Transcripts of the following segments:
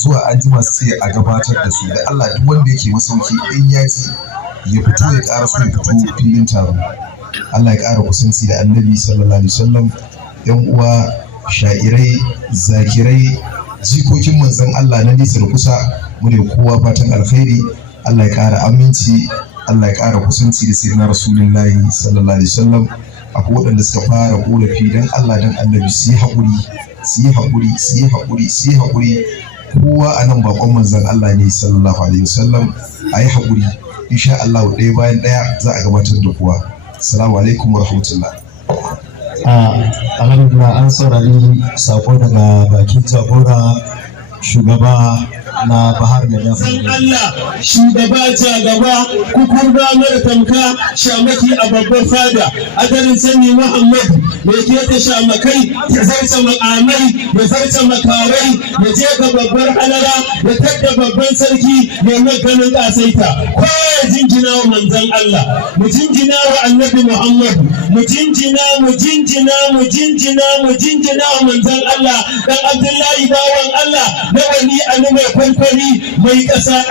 zuwa anjima sai a gabatar da su da Allah duk wanda yake masauki in ya ci ya fito ya ƙara so ya fito filin taro. Allah ya ƙara kusanci da annabi sallallahu alaihi wasallam. Yan uwa sha'irai zakirai jikokin manzon Allah na nesa da kusa mu ne kowa fatan alkhairi. Allah ya ƙara aminci, Allah ya ƙara kusanci da sirrin rasulullahi sallallahu alaihi wasallam. Akwai waɗanda suka fara ƙorafi dan Allah dan annabi su yi haƙuri su yi haƙuri su yi haƙuri su yi haƙuri. Kowa a nan baƙon manzon Allah ne sallallahu alaihi wasallam. A yi haƙuri insha Allah ɗaya bayan ɗaya za a gabatar da kowa. Assalamu alaikum wa rahmatullah. Alhamdulillah an saurari sako daga bakin jagora shugaba na Bahar da Yafi. Allah shugaba ta gaba kukurba mara tamka shamaki a babbar fada a garin sani Muhammadu mai ke ta shamakai ya zarta makamai ya zarta makarai ya je ga babbar halara ya tadda babban sarki mai maganin kasaita ko ya jinjina wa manzon Allah mu jinjina wa annabi Muhammadu mu jinjina wa manzon Allah dan Abdullahi bawan Allah da wani anu mai kwalkwali mai ƙasa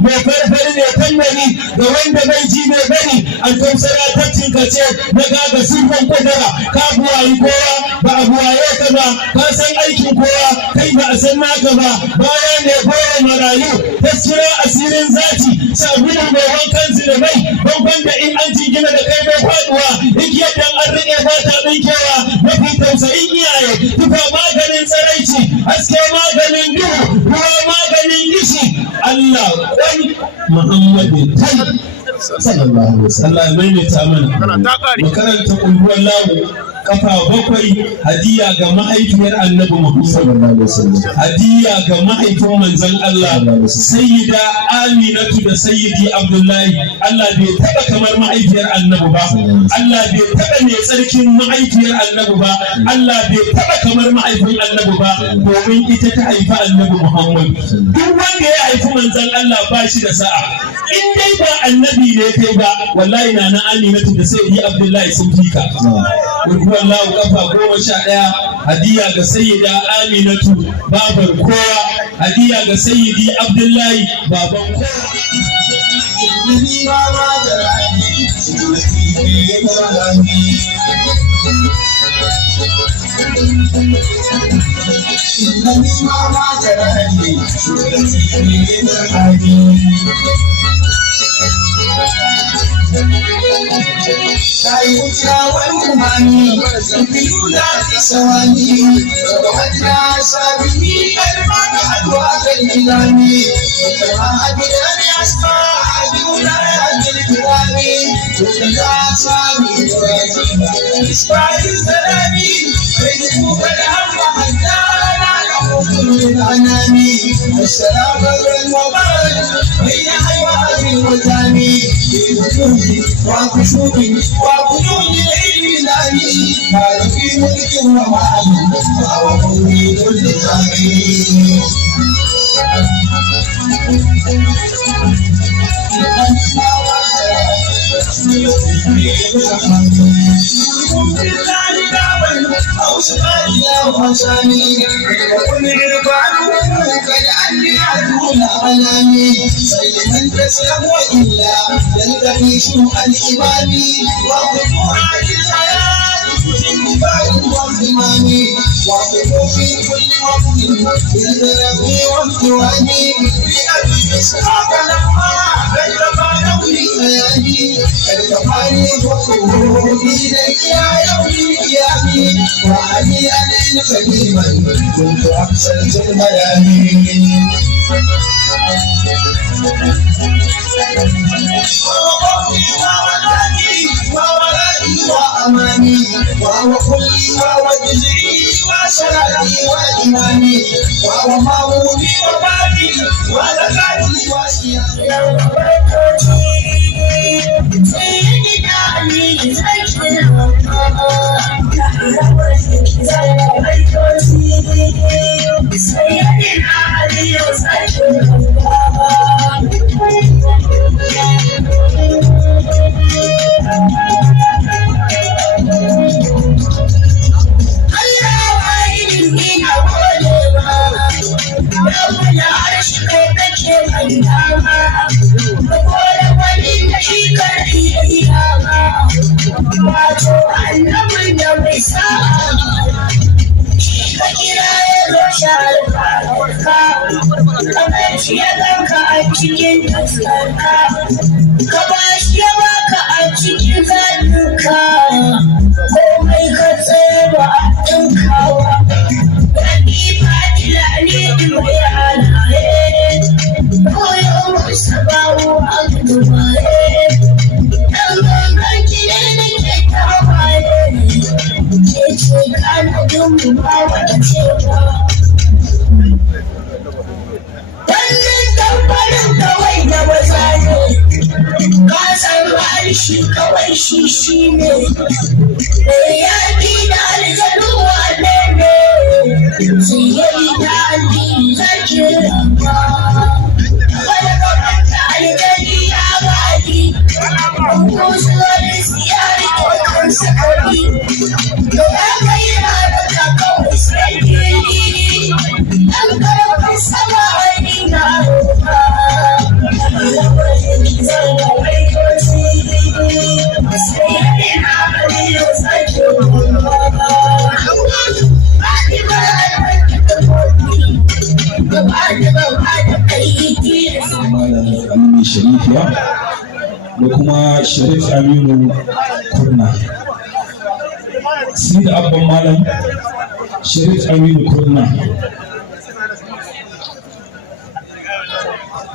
mai farfari mai kannari da wanda bai ji mai gani an tausara ta cinkace na gaga sirrin kudura ka buwayi kowa ba a buwaye ka ba ka san aikin kowa kai ba a san naka ba baya ne bore marayu tasira asirin zati sabulu mai wankan zinabai bangon da in an jingina da kai bai faduwa igiyar dan an rike ba ta dinkewa mafi tausayin iyaye tufa maganin tsaraici haske maganin duhu ruwa maganin gishi Allah wani Muhammadu sallallahu alaihi wasallam. Allah ya maimaita mana makaranta kulhuwar lawo kafa bakwai hadiya ga mahaifiyar annabi Muhammad sallallahu alaihi wasallam, hadiya ga mahaifin manzon Allah sayyida Aminatu da sayyidi Abdullahi. Allah bai taba kamar mahaifiyar annabi ba, Allah bai taba mai tsarkin mahaifiyar annabi ba, Allah bai taba kamar mahaifin annabi ba, domin ita ta haifi annabi Muhammad. Duk wanda ya haifi manzon Allah ba shi da sa'a, in dai ba annabi ne kai ba, wallahi na Aminatu da sayyidi Abdullahi sun fika. Wallahu kafa 11 hadiya ga sayyida Aminatu babar kowa, hadiya ga sayyidi Abdullahi baban kowa. سيدنا والأمامي بيولا في سواني وحدنا سابقي المعنى أدوات الإلامي وكما أبدان أسماء بيولا الكرامي وكما سابقي إسماء السلامي فيدفوك الهم حتى كل الأنام والسلام والمبارك بين حيوان الوتاني وكشوف وقلوب العلم الأمين هذا في ملك ومعين وقوي كل ثاني وحساني وكل عرفانه كالأني عدول أعلامي سيدنا تسلم وإلا يلتقي سوء الإمام وخطوعات الحياة تجد بعد والإمام وقف في كل وقت بالتلقي والدوام لأبي إسحاق لما كلف نولي خيالي كالتقاني وقوه إليك يا يوم القيام وعلي علينا قديما كنت أحسنت الميامين وأماني وهو كلي وهو جزعي وسلامي وإمامي وهو ماموني وبابي ولقاتي وسيامي سيدنا علي سيدنا علي dama ko da wani da shi karfi ya yi dama wato annabin da mai sa'a ka kira ya zo share faruwarka kamar shi ya ganka a cikin taskarka ka ba shi ya baka a cikin zanuka komai ka tsaye ba a ɗinkawa rabi fatila ne mai halaye koyon wasu bawo a gabaye ɗan gangan gida da ke tawaye ke ce kana dumu ba wata cewa wannan tambarin kawai na maza ne ka san bari shi kawai shi ne ya fi da aljanu wane ne sai ya yi da alji zaki ramba wani kwamanta aljani ya bani ko su wani siyari ko kan sakari da ya kai rana ka kawai sai gini ɗan karfin sama wani na roƙa Aminu Sharifiya da kuma Sharif Aminu Kurna. Si da abban malam Sharif Aminu Kurna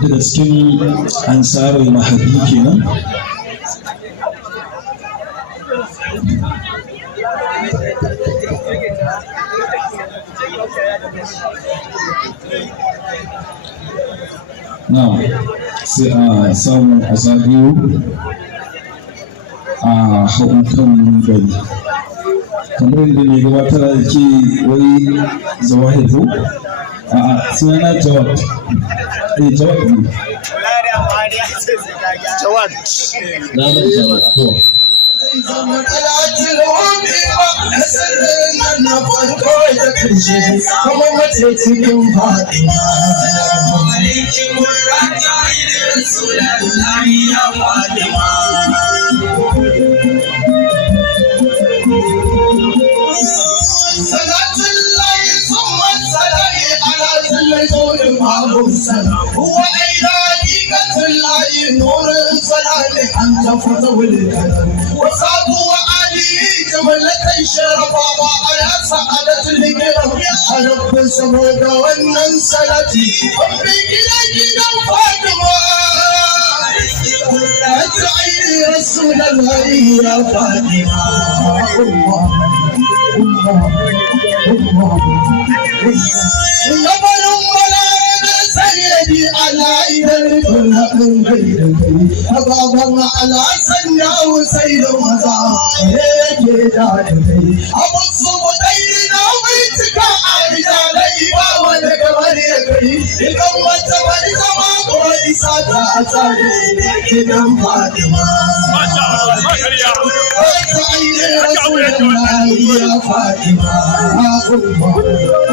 daga cikin ansarul mahadi kenan. Na sai a samu a zagayo a haɗin kan gari kamar yadda mai gabatar da ke wai zawahidu a sunana jawad jawad ne Jawad. na nan jawad to kuma mace cikin fatima نور الصلاة أنت فتو الكلام وصابوا وعلي جملة الشرف وعلى سعادة الكرم أرب السمود والنسلتي أمك لجنا فاطمة أدعي رسول الله يا فاطمة سيدي على إذا كل من غيرك أبابا على سنة وسيد وزا هيك دارك أبو الصبتين وبيتك عارضة ليبا ولك مريك إذا ما تبري زمان وإساتا أسالي كدم فاطمة أسعيد رسول الله يا فاطمة يا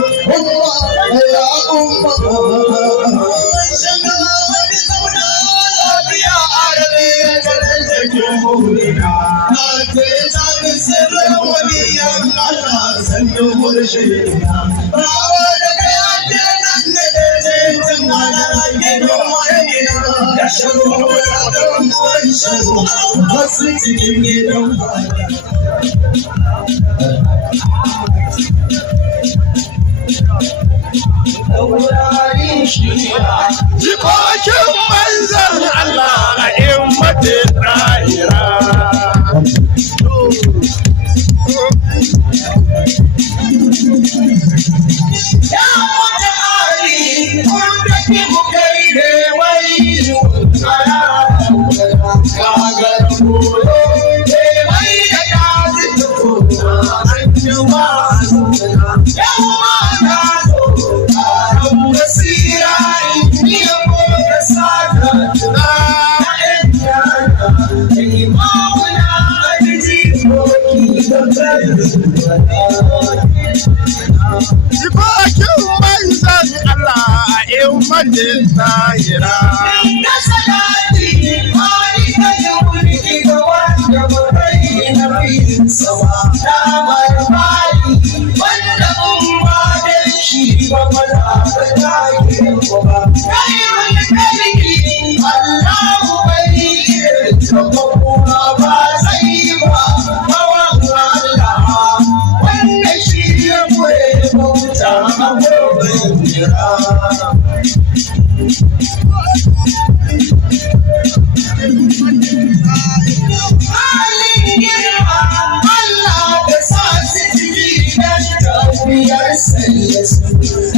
Jikokin manzan Allah a immatin ɗahira. Ya wata ari, kun tafi mu kai da wai tsara kagar kuro, da wai da ta zito an ji wa yawa na so a basira ni ko da saka tuna Jikokin manzan Allah a wajen zahira. Na salati mali ka yi mulki ga wanda bai na bin sawa. Na marmari wanda umma da shi ba maza ka dage ba. Na yi wani kalki Allahu bai ta kuma ba zai ba. Bawan Allah wanda shi ya kure bauta a gobe jira. Halin girma Allah da sa su ciki don tafiyar sayyasu.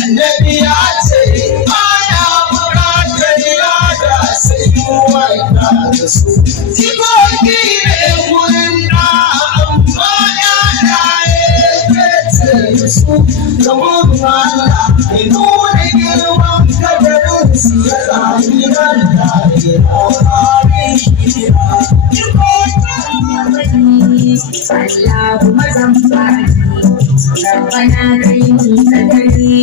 Annabi ya ce ana buƙatar yada sai wanda da su. Jikoki ne wurin da amma yana ya fete su. Gaban Allah ya nuna girman kadarin su ya sami ran da ya Allahumma zamfani Rabbana kaini kadari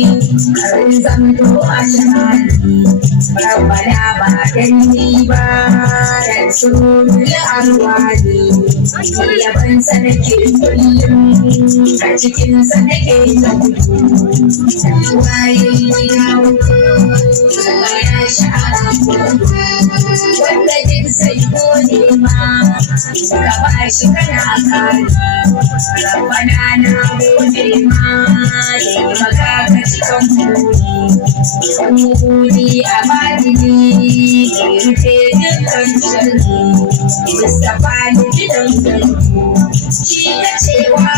karin zamto ashani Rabbana ba danni ba dan sunul arwani yaban sa nake kullum a cikin sa nake ta gudu waye ya sha'ara wanda jin sai gode ma ka bashi kana kare Rabbana na gode ma da maka ka cikin buri a badini da rufe dukkan sharri Mustapha ne gidan garku shi ya cewa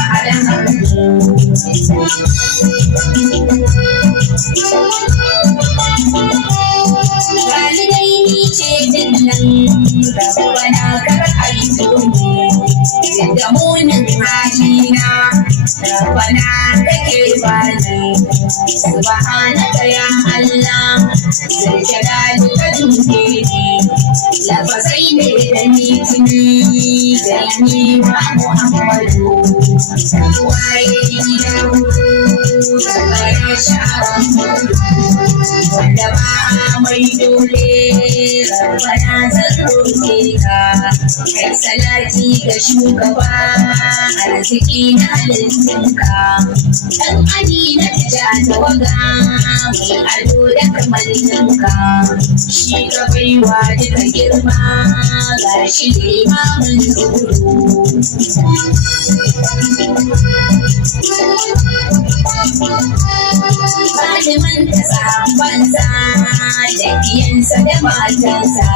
Galilai ni ce dinnan Rabbana kar aito ne da munin halina Rabbana kake bani subhanaka ya Allah sai jalali ka dube ni lafazai ne da ni tuni da ni wa Muhammadu waye ya sha'ara wanda ba mai dole Rabbana zan roƙe ka kai salati ga shugaba arziki na halittinka dan amina ja tawaga mai ado da kamallinka shi ka baiwa duka girma ga shi limamin tsoro Fadiman ta sabansa da biyansa da matansa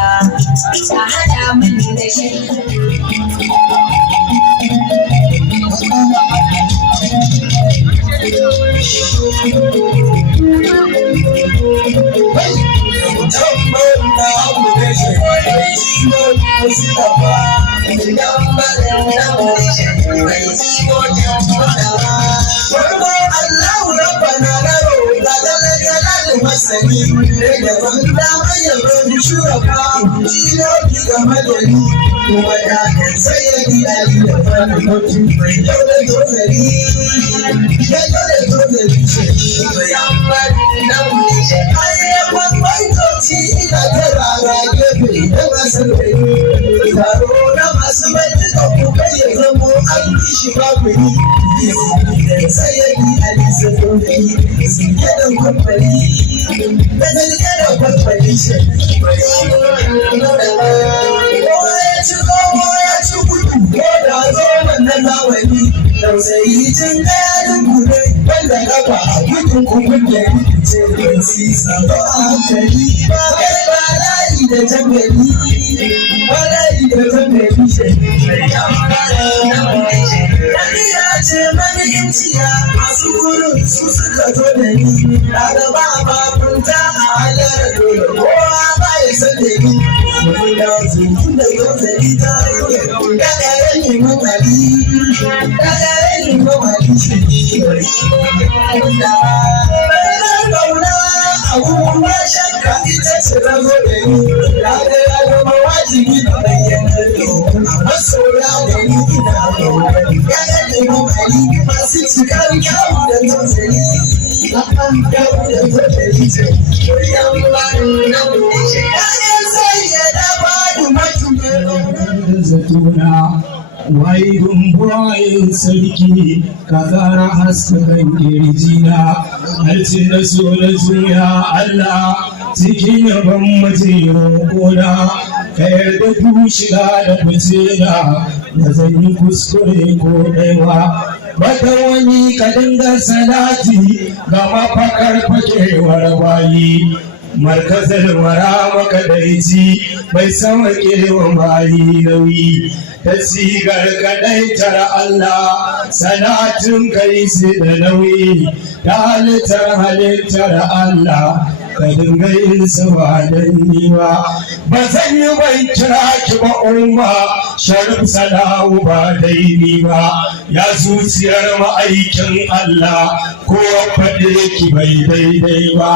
ta hada min da shi. Masani da kwanta mayar rodi shuraka jiyoyi ga madani kuma ya kai sayyadi ali da fani mutum mai yau da tozari ya yau da tozari ce ya fari na wuce ayyukan baitoci ina ta rara gefe da masu rai taro na masu mai duka kuka ya zamo an yi shi babu ni sayyadi ali sayyadi sun yada kwamfani da zalgara kwamfani shi ya ci gudu ko da zo wannan zamani tausayi jin kayanin kure wanda kafa a gudun kukun da ce don sisa ba a hankali ba kai ba layi da jangari ba layi da jangari shi ya ce mani inciya masu gurin su suka zo da ni da ba bakunta a halar dole kowa ba ya san da ni mun da su da yau da ita da karen ni mun ali da karen ni mun ali shi da kauna abubuwan ba shakka ita ce na zo da ni da ya zama wajibi da bayyana masoya da ni ina da wani ya ga da mun ali masu cikar kyawu da tausayi zatuna waidun buwayin sarki ka kara haskan kirjina harcin da so na juya Allah cikin yaban mace roƙona ka yarda ku shiga da fice da zan yi kuskure ko ɗaiwa bata wani ka dinga salati ga mafakar fakewar bayi markazar wara makadaici bai sama kewa bayi nauyi ta sigar kadaitar Allah sanatin kai su da nauyi ta halittar Allah ka dinga yin ba don ni ba zan yi bai kira ki ba umma sharif salawu ba dai ni ba ya zuciyar ma'aikin Allah ko faɗe ki bai daidai ba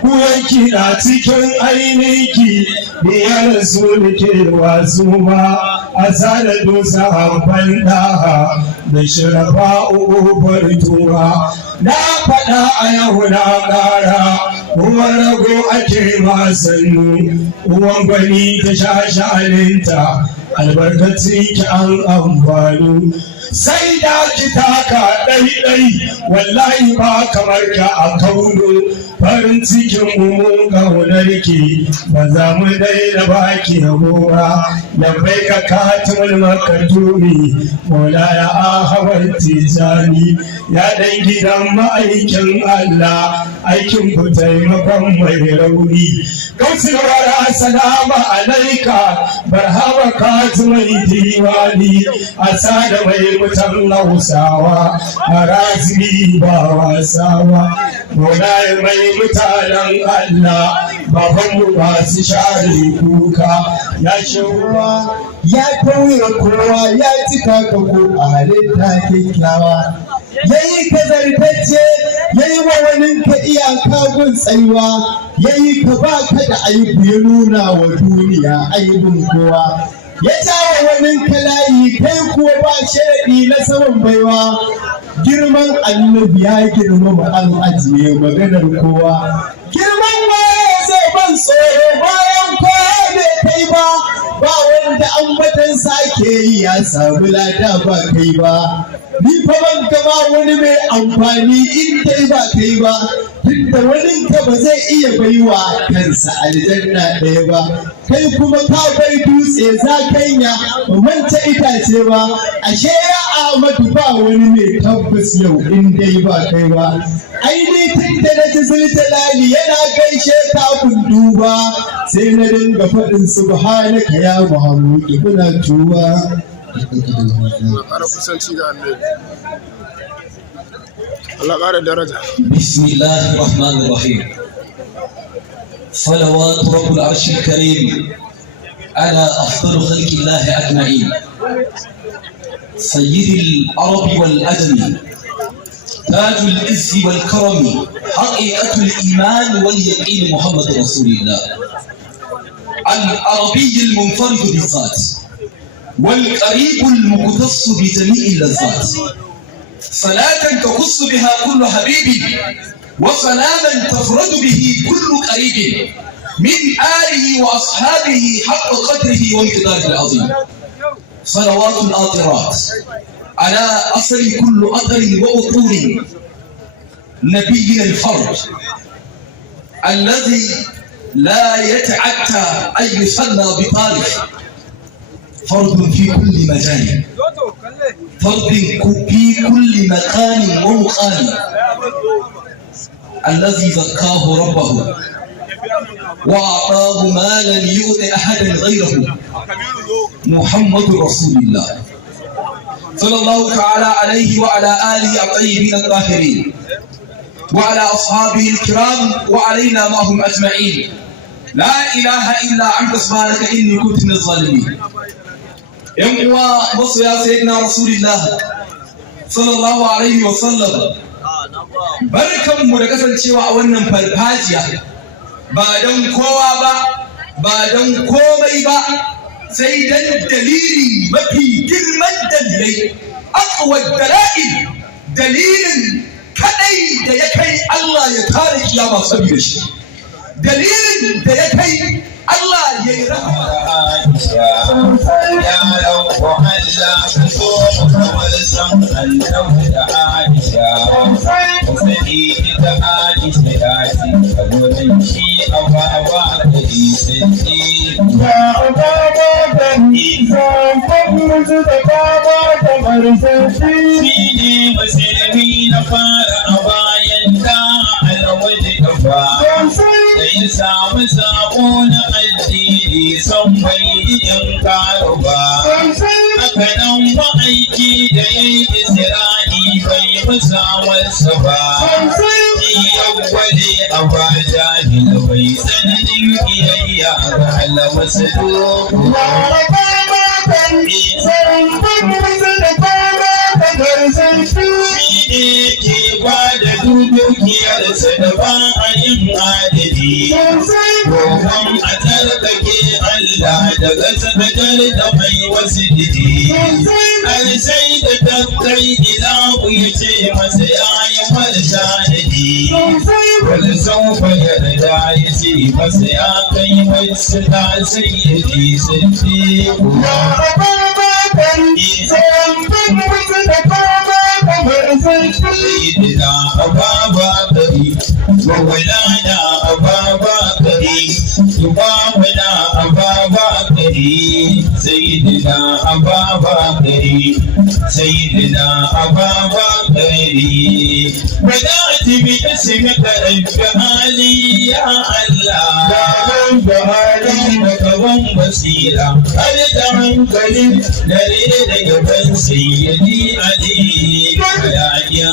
kuwanki na cikin ainihi biyar su ke wasu ba a sada dosa hamban ɗaha da shirafa ubar tuwa na faɗa a yau na ƙara uwan rago ake masannu uwan gwani ta shashalinta albarkacin ki an amfani sai da ki taka ɗaiɗai wallahi ba kamar ka a kauno farin cikin mun ƙaunar ki ba za mu daina baki yabo ba lambai ka katimul makatumi mola ya ahawar tijani ya ɗan gidan ma'aikin Allah aikin ku taimakon mai rauni kausin wara salama alaika barhama katimul diwani a sada mai mutan hausawa a razini ba wasawa mola mai mutanen Allah babanmu masu share kuka ya shirwa ya kauye kowa ya cika ka ko a halitta kyakkyawa ya yi ka zartacce ya yi wa wani ka iyaka gun tsayuwa ya yi ka ba ka da aibu ya nuna wa duniya aibun kowa ya tawa wani ka layi kai kuwa ba sharaɗi na saman baiwa girman annabi ya girmama an ajiye maganar kowa girman waye zai ban tsoro bayan kowa bai kai ba ba wanda ambatan sake yi ya samu lada ba kai ba ni fa ban gama wani mai amfani in dai ba kai ba tunda wani ka ba zai iya baiwa kansa aljanna ɗaya ba kai kuma ka bai dutse za kanya ba manta itace ba ashe ya Ahmadu ba wani mai tabbas yau in dai ba kai ba aini tun da na ji zuljalali yana gaishe kafin duba sai na dinga faɗin subhanaka ya Muhammadu muna tuba بسم الله الرحمن الرحيم صلوات رب العرش الكريم على أفضل خلق الله أجمعين سيد العرب والأدم تاج العز والكرم حقيقة الإيمان واليقين محمد رسول الله العربي المنفرد بالذات والقريب المختص بجميع اللذات صلاة تخص بها كل حبيب وسلاما تفرد به كل قريب من آله وأصحابه حق قدره وامتداد العظيم صلوات الآطرات على أصل كل أثر وأطور نبينا الفرد الذي لا يتعتى أن يصلى بطارق فرد في كل مجال فرد في كل مكان ومقام الذي زكاه ربه وأعطاه ما لم يؤت أحدا غيره محمد رسول الله صلى الله تعالى عليه وعلى آله الطيبين الطاهرين وعلى أصحابه الكرام وعلينا معهم أجمعين لا إله إلا أنت سبحانك إني كنت من الظالمين ‘Yan uwa masoya sayyidina Rasulullah sallallahu alaihi wa sallam, barkanmu da kasancewa a wannan farfajiya ba don kowa ba, ba don komai ba, sai don dalili mafi girman dalilai, akwai dalilin kadai da ya kai Allah ya kare kiyama saboda shi dalilin da ya kai Allah ya yi rahama ya rauko Allah so kamar san annabi da Aisha sani ita Aisha ya ce kalolin shi ababa da isinci ya ababa da isan musu da baba da marsanci shi ne musulmi na fara a bayan da alwaji gaba da ya samu sabo na addini son bai yin karo ba haka nan ma'aiki da ya yi isra'i bai musa wasu ba yawwale a ba jahil bai tsananin biyayya ga alawasu shi ke ba da dukiyarsa da ba a yin adadi roƙon a tsarkake Allah daga sadakar da mai wasu didi har sai da tattai ilahu ya ce masa ya yi marasa dadi wani saufa ya da ya ce masa ya kai wasu ta sai ya ji sun fi Sayyidina Abubakari, Mawlana Abubakari, Imamuna Abubakari, Sayyidina Abubakari, Sayyidina Abubakari. بدأت باسمك رب علي يا الله رب علي وكرم بصيرا أنت عن قريب نريد يبن سيدي علي يا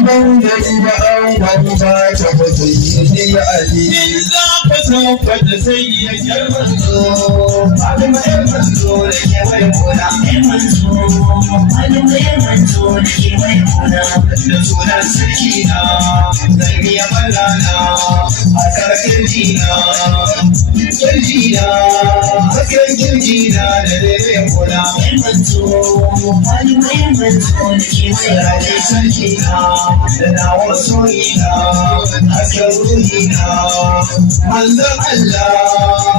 من جرب أول فاتح سيدي علي إذا فسوف تسيد المنصور هذا ما المنصور يويبنا المنصور يويبنا نسونا سكينا نرمي بلانا أثر كرجينا كرجينا أثر كرجينا نرمي المنصور سرعي سرجينا لنا وصولنا أثر روحنا منزل الله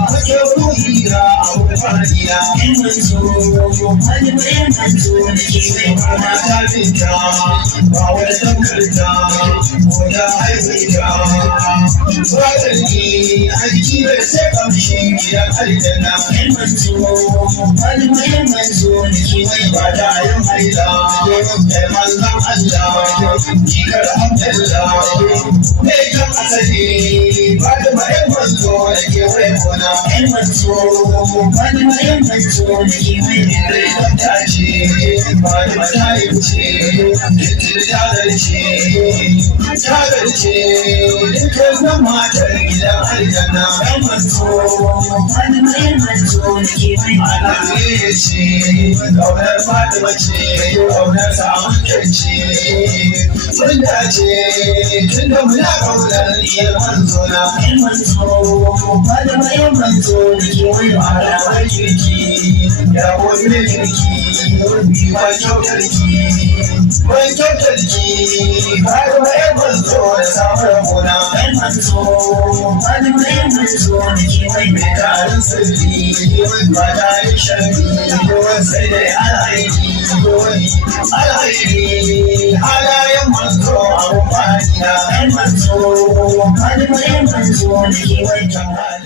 أثر روحنا أو فانينا المنصور ما تعبنا ولا تبكرنا ولا عيبنا وعدني أجيب السبب شيء يا الجنة المنصور ولا يوم إلا المنزل الله جيكر عبد الله نجم أسدي بعد ما المنصور كيفنا المنصور بعد ما المنصور كيفنا تاجي بعد ما تاجي Jadalci dukkan nan matar gidan aljanna ɗan manzo wani mai manzo ke mai ana zai ce ƙaunar Fatima ce ƙaunar samun ce sun dace tun da muna ƙaunar iya manzo na ɗan manzo wani mai manzo ke mai ana mai kirki ya wani mai kirki mai kyautarki mai kyautarki har mai manzo da samun rabona ɗan manzo wani mai manzo ke mai mai tarin sirri ba da yin sharri sai dai alhairi halayen manzo abu fahimta ɗan manzo wani mai manzo ke mai tarin